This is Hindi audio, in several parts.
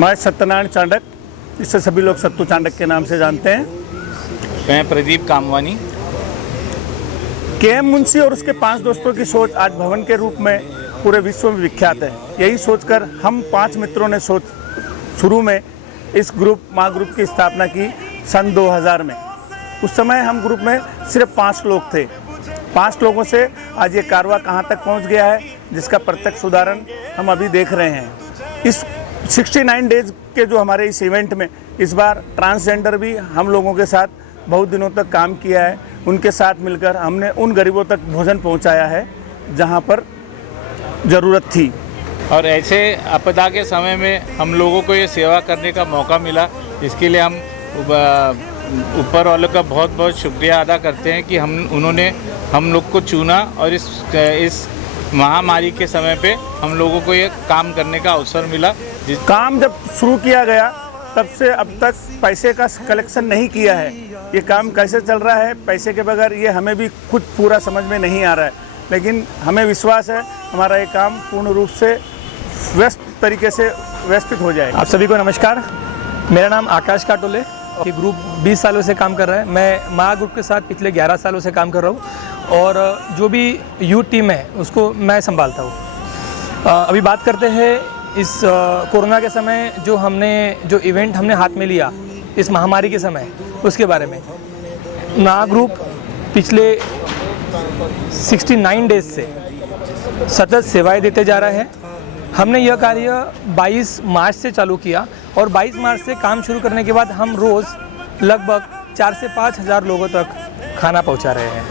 मैं सत्यनारायण चांडक, जिससे सभी लोग सत्तू चांडक के नाम से जानते हैं। मैं प्रदीप कामवानी। के.एम. मुंशी और उसके 5 दोस्तों की सोच आज भवन के रूप में पूरे विश्व में विख्यात है। यही सोचकर हम 5 मित्रों ने शुरू में इस महाग्रुप की स्थापना की सन 2000 में। उस समय हम ग्रुप में सिर्फ 5 लोग थे। 5 लोगों से आज ये कारवां कहाँ तक पहुँच गया है, जिसका प्रत्यक्ष उदाहरण हम अभी देख रहे हैं। इस 69 डेज के जो हमारे इस इवेंट में इस बार ट्रांसजेंडर भी हम लोगों के साथ बहुत दिनों तक काम किया है। उनके साथ मिलकर हमने उन गरीबों तक भोजन पहुंचाया है जहां पर ज़रूरत थी। और ऐसे आपदा के समय में हम लोगों को ये सेवा करने का मौका मिला, इसके लिए हम ऊपर वालों का बहुत बहुत शुक्रिया अदा करते हैं कि उन्होंने हम लोग को चुना और इस महामारी के समय पे हम लोगों को ये काम करने का अवसर मिला। काम जब शुरू किया गया तब से अब तक पैसे का कलेक्शन नहीं किया है। ये काम कैसे चल रहा है पैसे के बगैर, ये हमें भी खुद पूरा समझ में नहीं आ रहा है, लेकिन हमें विश्वास है हमारा ये काम पूर्ण रूप से तरीके से व्यवस्थित हो जाएगा। आप सभी को नमस्कार। मेरा नाम आकाश काटोले। ये ग्रुप 20 सालों से काम कर रहा है। मैं महाग्रुप के साथ पिछले 11 सालों से काम कर रहा हूँ और जो भी यूथ टीम है उसको मैं संभालता हूँ। अभी बात करते हैं इस कोरोना के समय जो इवेंट हमने हाथ में लिया इस महामारी के समय, उसके बारे में। महाग्रुप पिछले 69 डेज से सतत सेवाएं देते जा रहे हैं। हमने यह कार्य 22 मार्च से चालू किया और 22 मार्च से काम शुरू करने के बाद हम रोज़ लगभग 4 से 5 हज़ार लोगों तक खाना पहुंचा रहे हैं।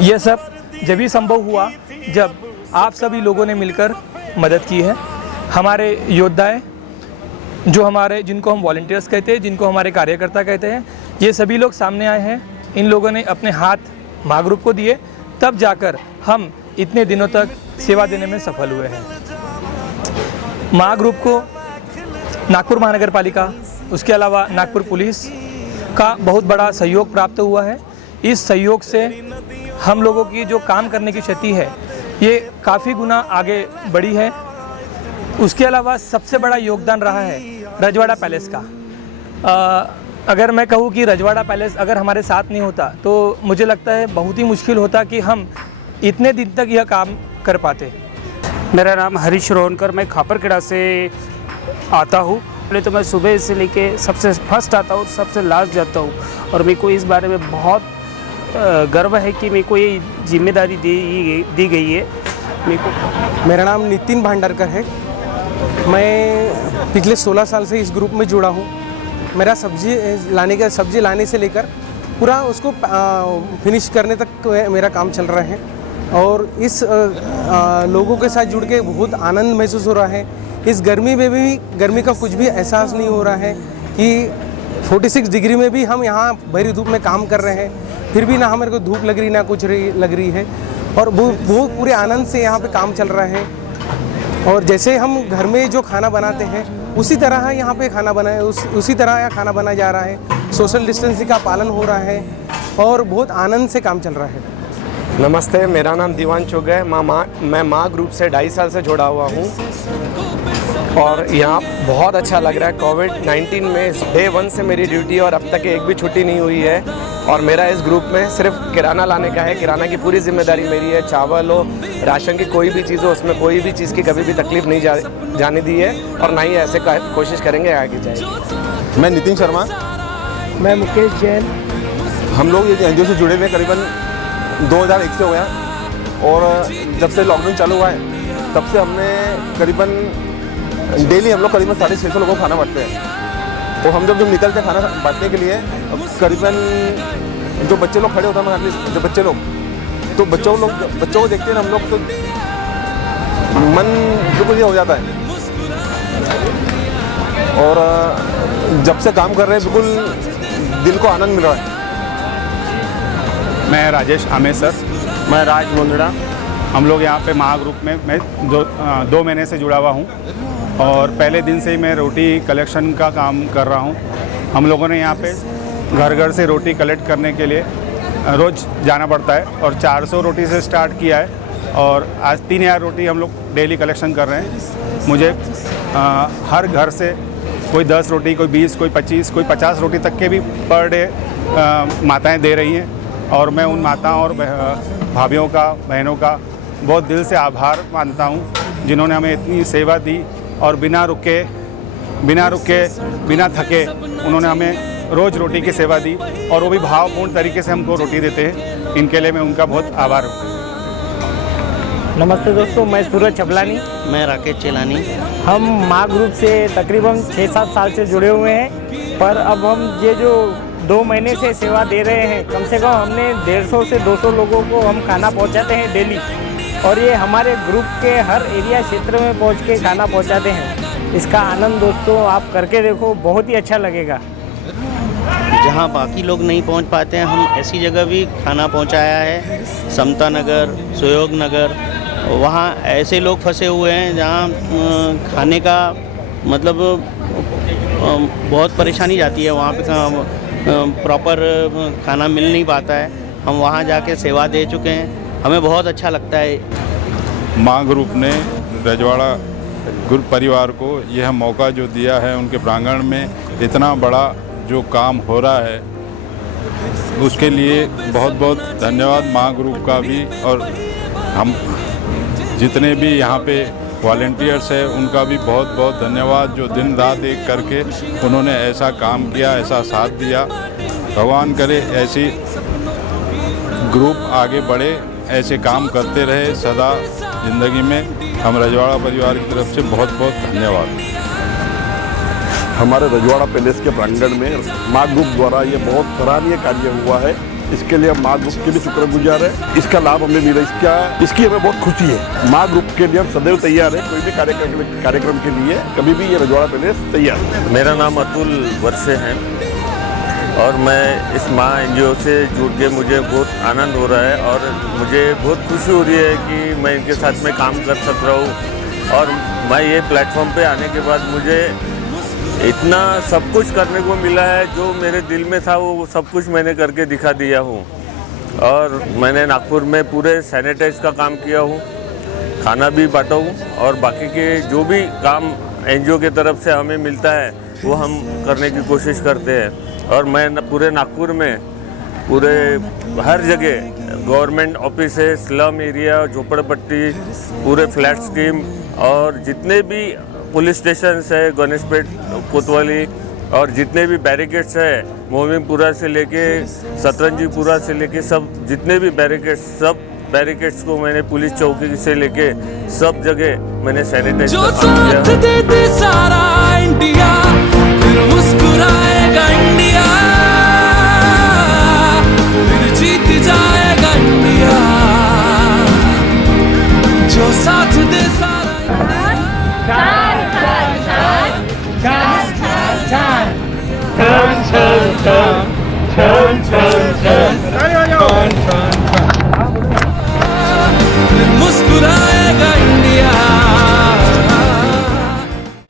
यह सब जब ही संभव हुआ जब आप सभी लोगों ने मिलकर मदद की है। हमारे योद्धाएं जिनको हम वॉलंटियर्स कहते हैं, जिनको हमारे कार्यकर्ता कहते हैं, ये सभी लोग सामने आए हैं। इन लोगों ने अपने हाथ महाग्रुप को दिए, तब जाकर हम इतने दिनों तक सेवा देने में सफल हुए हैं। महाग्रुप को नागपुर महानगर पालिका, उसके अलावा नागपुर पुलिस का बहुत बड़ा सहयोग प्राप्त हुआ है। इस सहयोग से हम लोगों की जो काम करने की क्षति है ये काफ़ी गुना आगे बढ़ी है। उसके अलावा सबसे बड़ा योगदान रहा है रजवाड़ा पैलेस का। अगर मैं कहूँ कि रजवाड़ा पैलेस अगर हमारे साथ नहीं होता तो मुझे लगता है बहुत ही मुश्किल होता कि हम इतने दिन तक यह काम कर पाते। मेरा नाम हरीश रोहनकर, मैं खापरखेड़ा से आता हूँ। पहले तो मैं सुबह से लेके सबसे फर्स्ट आता हूँ, सबसे लास्ट जाता हूँ और मेरे को इस बारे में बहुत गर्व है कि मेरे को ये जिम्मेदारी दी गई है मेरे को। मेरा नाम नितिन भांडारकर है। मैं पिछले 16 साल से इस ग्रुप में जुड़ा हूँ। मेरा सब्जी लाने से लेकर पूरा उसको फिनिश करने तक मेरा काम चल रहा है और इस लोगों के साथ जुड़ के बहुत आनंद महसूस हो रहा है। इस गर्मी में भी गर्मी का कुछ भी एहसास नहीं हो रहा है कि 46 डिग्री में भी हम यहाँ भरी धूप में काम कर रहे हैं, फिर भी ना हमारे को धूप लग रही ना कुछ लग रही है और वो पूरे आनंद से यहाँ पे काम चल रहा है। और जैसे हम घर में जो खाना बनाते हैं उसी तरह यहाँ पे उसी तरह यहाँ खाना बनाया जा रहा है। सोशल डिस्टेंसिंग का पालन हो रहा है और बहुत आनंद से काम चल रहा है। नमस्ते, मेरा नाम दीवान चुग है। मैं माँ ग्रुप से 2.5 साल से जुड़ा हुआ हूँ और यहाँ बहुत अच्छा लग रहा है। कोविड-19 में डे 1 से मेरी ड्यूटी और अब तक एक भी छुट्टी नहीं हुई है और मेरा इस ग्रुप में सिर्फ किराना लाने का है। किराना की पूरी जिम्मेदारी मेरी है। चावल हो, राशन की कोई भी चीज़ हो, उसमें कोई भी चीज़ की कभी भी तकलीफ़ नहीं जाने दी है और ना ही ऐसे कोशिश करेंगे आगे जाएगी। मैं नितिन शर्मा। मैं मुकेश जैन। हम लोग ये एनजीओ से जुड़े हुए करीबन 2001 से हो गया और जब से लॉकडाउन चालू हुआ है तब से हमने करीबन डेली हम लोग करीबन 650 लोगों को खाना बांटते हैं। तो हम जब निकलते हैं खाना बांटने के लिए, करीबन जो बच्चे लोग खड़े होते हैं, जो बच्चे लोग तो बच्चों को देखते हैं हम लोग तो मन बिल्कुल ये हो जाता है। और जब से काम कर रहे हैं बिल्कुल दिल को आनंद मिल रहा है। मैं राजेश आमेसर। मैं राज मुंदड़ा। हम लोग यहाँ पे महाग्रुप में मैं 2 महीने से जुड़ा हुआ हूँ और पहले दिन से ही मैं रोटी कलेक्शन का काम कर रहा हूँ। हम लोगों ने यहाँ पे घर घर से रोटी कलेक्ट करने के लिए रोज़ जाना पड़ता है और 400 रोटी से स्टार्ट किया है और आज 3000 रोटी हम लोग डेली कलेक्शन कर रहे हैं। मुझे हर घर से कोई 10 रोटी, कोई 20, कोई 25, कोई 50 रोटी तक के भी पर डे माताएं दे रही हैं। और मैं उन माताओं और भाभीयों का, बहनों का बहुत दिल से आभार मानता हूँ जिन्होंने हमें इतनी सेवा दी और बिना रुके बिना थके उन्होंने हमें रोज़ रोटी की सेवा दी और वो भी भावपूर्ण तरीके से हमको रोटी देते हैं। इनके लिए मैं उनका बहुत आभार हूँ। नमस्ते दोस्तों, मैं सूरज छबलानी। मैं राकेश चेलानी। हम माँ ग्रुप से तकरीबन 6-7 साल से जुड़े हुए हैं, पर अब हम ये जो 2 महीने से सेवा दे रहे हैं, कम से कम हमने 150 से 200 लोगों को हम खाना पहुंचाते हैं डेली। और ये हमारे ग्रुप के हर एरिया क्षेत्र में पहुंच के खाना पहुंचाते हैं। इसका आनंद दोस्तों आप करके देखो, बहुत ही अच्छा लगेगा। जहाँ बाकी लोग नहीं पहुँच पाते हैं, हम ऐसी जगह भी खाना पहुँचाया है। समता नगर, सुयोग नगर, वहाँ ऐसे लोग फंसे हुए हैं जहाँ खाने का मतलब बहुत परेशानी जाती है। वहाँ पे प्रॉपर खाना मिल नहीं पाता है। हम वहाँ जाके सेवा दे चुके हैं, हमें बहुत अच्छा लगता है। माँ ग्रुप ने रजवाड़ा ग्रुप परिवार को यह मौका जो दिया है, उनके प्रांगण में इतना बड़ा जो काम हो रहा है, उसके लिए बहुत बहुत धन्यवाद माँ ग्रुप का भी। और हम जितने भी यहाँ पे वॉलंटियर्स हैं उनका भी बहुत बहुत धन्यवाद, जो दिन रात एक करके उन्होंने ऐसा काम किया, ऐसा साथ दिया। भगवान करे ऐसी ग्रुप आगे बढ़े, ऐसे काम करते रहे सदा ज़िंदगी में। हम रजवाड़ा परिवार की तरफ से बहुत बहुत धन्यवाद। हमारे रजवाड़ा पैलेस के प्रांगण में माँ ग्रुप द्वारा ये बहुत सराहनीय कार्य हुआ है। इसके लिए हम माँ ग्रुप के भी शुक्रगुजार हैं। इसका लाभ हमें मिला, इसकी हमें बहुत खुशी है। माँ ग्रुप के लिए हम सदैव तैयार हैं। कोई भी कार्यक्रम के लिए कभी भी ये रजवाड़ा पैलेस तैयार है। मेरा नाम अतुल वर्षे है और मैं इस माँ NGO से जुड़ के मुझे बहुत आनंद हो रहा है और मुझे बहुत खुशी हो रही है कि मैं इनके साथ में काम कर सक रहा हूँ। और मैं ये प्लेटफॉर्म पे आने के बाद मुझे इतना सब कुछ करने को मिला है, जो मेरे दिल में था वो सब कुछ मैंने करके दिखा दिया हूँ। और मैंने नागपुर में पूरे सैनिटाइज का काम किया हूँ, खाना भी बांटा हूँ और बाकी के जो भी काम NGO के तरफ से हमें मिलता है वो हम करने की कोशिश करते हैं। और मैं पूरे नागपुर में पूरे हर जगह गवर्नमेंट ऑफिस है, स्लम एरिया, झोपड़पट्टी, पूरे फ्लैट स्कीम और जितने भी पुलिस स्टेशन है, गणेशपेट, कोतवाली और जितने भी बैरिकेड्स है, मोमिनपुरा से लेके सतरंजीपुरा से लेके सब जितने भी बैरिकेड्स को मैंने पुलिस चौकी से लेके सब जगह मैंने सैनिटाइज का काम किया। मुस्कुराएगा इंडिया, फिर जीत जाएगा इंडिया, जो साथ दे सारा। मुस्कुराए